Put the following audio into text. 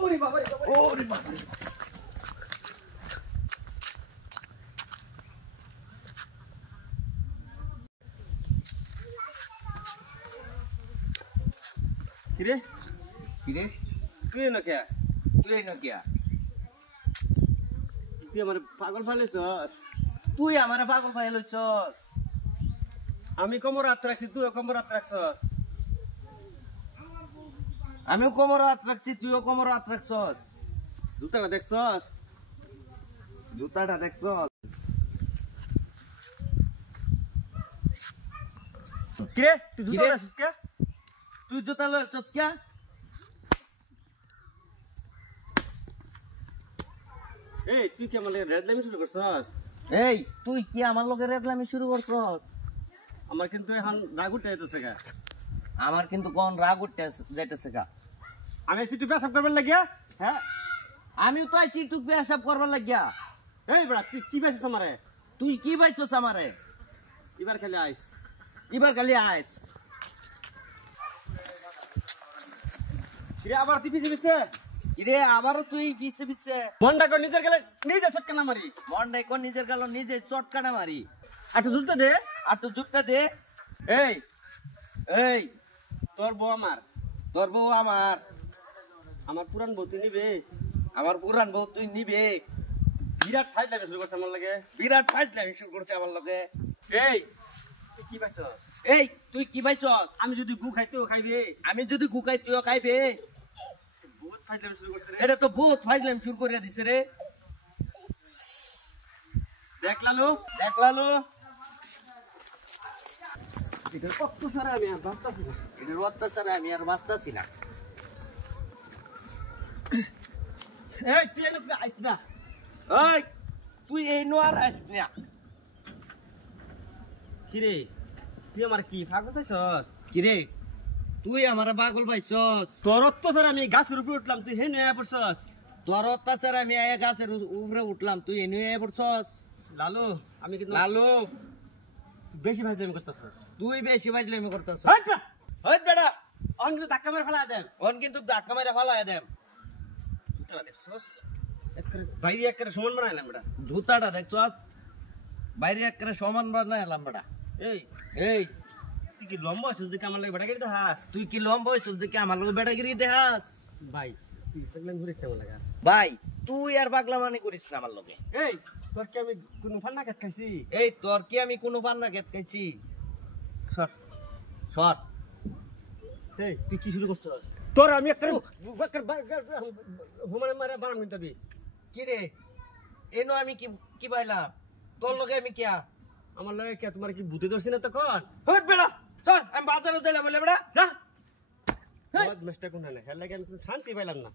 ওরে বাবা ওরে বাবা কিরে কিরে তুই না কে তুই না কে তুই আমার পাগল ফাইলেছস তুই আমার পাগল ফাইলেছস আমি কোমর হাত রাখছি তুইও কোমর হাত রাখছস আমিও কোমর হাত রাখছি তুইও কোমর হাত রাখছস জুতাটা দেখছস জুতাটা দেখছস কিরে তুই জুতা রাখছিস কে তুই জুতা লছস কে এই তুই কি আমার রেডলামি শুরু করছস এই তুই কি আমার লগে রেডলামি শুরু করছস আমার কিন্তু এখন রাগ উঠে যাইতেছে গা আমার কিন্তু কোন রাগ উঠে যাইতেছে গা আমি সিটু পেশাব করবার লাগিয়া হ্যাঁ আমিও তো আইছি টুক পেশাব করবার লাগিয়া এই বড়া তুই কি পাইছস আমারে তুই কি পাইছস আমারে এবার খালি আইস কিরে আবার তুই পিছে পিছে কিরে আবারও তুই পিছে পিছে মনটা কর নিজের গেলে নিজে চটকানা মারি মনটা কর নিজের গেল নিজে চটকানা মারি আটু জুতা দে এই এই তোর বউ আমার আমার পুরান বউ তুই নিবে আমার পুরান বউ তুই নিবে বিরাট ফাইজলামি শুরু করছে আমার লগে এই তুই কি পাইছ এই তুই কি পাইছ আমি যদি গু খাই তুইও খাইবে বহুত ফাইজলামি শুরু করছে রে এটা তো বহুত ফাইজলামি শুরু করে দিছে রে দেখলালো এটার অত্যাচারে আমি আর বাঁচতাছি না এই তুই এনে আইস না এই তুই এই নোয়ার আইস না কিরে তুই আমার কি পাগল পাইছস কিরে তুই আমার পাগল পাইছস তোর অত্যাচারে আমি গাছের উপরে উঠলাম তুই হে নিয়ে পড়ছস তোর অত্যাচারে আমি গাছের উপরে উঠলাম তুই এ নিয়ে পড়ছস লালু আমি কিন্তু লালু বেশি ফাইজলামি করতেছস তুই বেশি ফাইজলামি করতেছস হইত বেটা অন কিন্তু ধাক্কা মেরে ফেলায় দেম জুতাটা দেখছস বাইরে একটা সমান বানাইলাম বেটা জুতাটা দেখছস বাইরে একটা সমান বানাইলাম বেটা এই তুই কি লম্বা হইছিস দেখে আমার লাগে বেটাগিরি দেখাস ভাই তুই পাগলামি করিস না আমার লাগা ভাই তুই আর পাগলামি করিস না আমার লগে এই তোর কি আমি কোনো ফান্না খেত খাইছি সর এই তুই কি শুরু করছস তোর আমি একটা হুমানে মারা বারাম কিনতাবি কি রে এনো আমি কি পাইলাম তোর লগে আমি কিয়া আমার লগে কি তোমার কি ভূতে ধরছিস না তখন হট বেড়া চল আমি বাজারে যাইলাম বলে বেড়া যা বদ মেস্টা কোন না হেল লাগে আমি শান্তি পাইলাম না